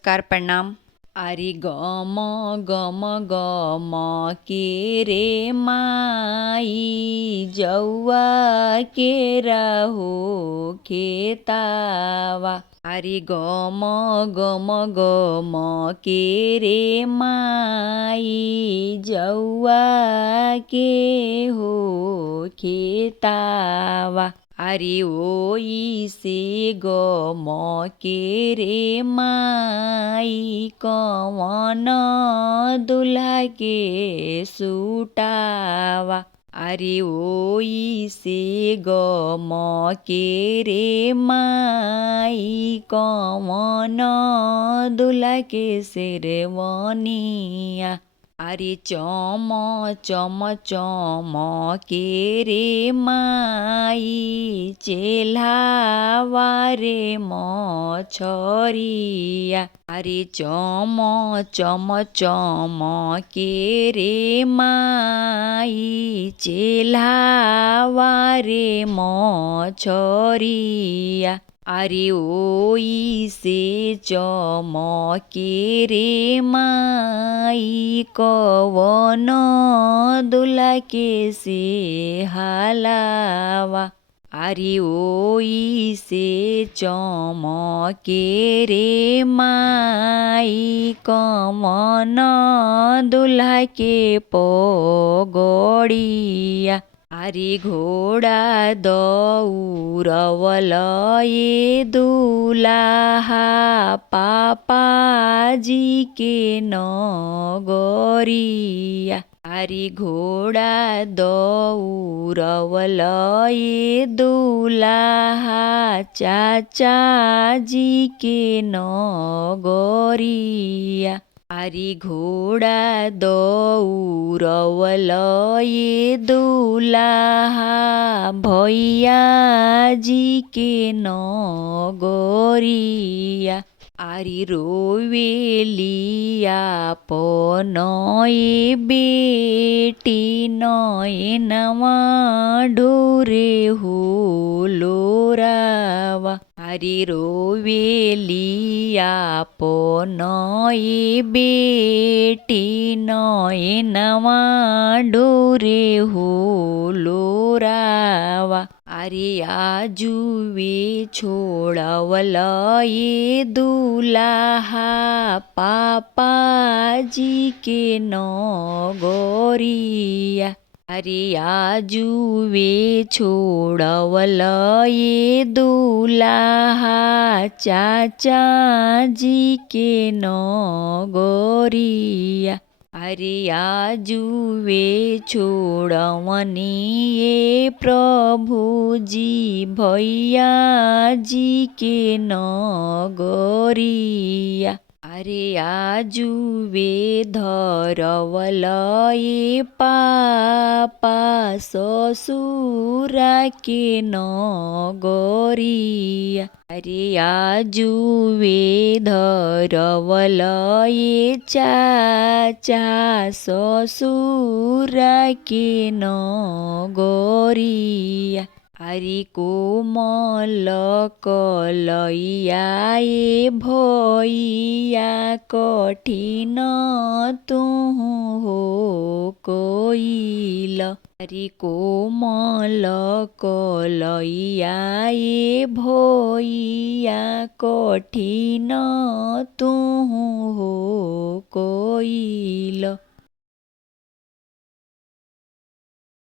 नमस्कार प्रणाम। आरी गम गम गम के रे माई जौआ के रहो खेतावा। आरी गम गम गम के रे माई जौआ के हो खेतावा। आरे ओई से गम के रे माई कवन दुल्हा के सुटावा। आरे ओई से गम के रे माई कवन दुल्हा के शेरवानिया। आरे चम चम चम के रे माई चेल्हावा रे मछरिया। आरे चम चम चम के रे माई चेल्हावा रे मछरिया। आरे ओई से चमके रे माई कवन दुल्हा के से हालावा। आरे ओई से चमके रे माई कवन दुल्हा के पगड़िया। आरे घोड़ा दौड़वल ये दुल्हा पापाजी के नगरिया। आरे घोड़ा दौड़वल ये दुल्हा चाचाजी के नगरिया। आरे घोड़ा दौड़वल ये दुल्हा भैया जी के नगरिया। आरे रोवेलिया पन ये बेटी नयनवा ढोरे हुलोरावा। आरे रोवेलिया पन ये बेटी नयनवा ढोरे हुलोरावा। आरे आजुवे छोड़वल ये दुल्हा पापाजी के नगरिया। आरे आजुवे छोड़वल ये दुल्हा चाचाजी के नगरिया। आरे आजुवे छोड़वनी ये प्रभुजी भैया जी के नगरिया। आरे आजुवे धरवल ये पापा ससुरा के नगरिया। आरे आजुवे धरवल ये चाचा ससुरा के नगरिया। आरे कोमल कलैया ये भैया कठिन तुहु हो कोइल। आरे कोमल कलैया ये भैया कठिन तुहु हो कोइल।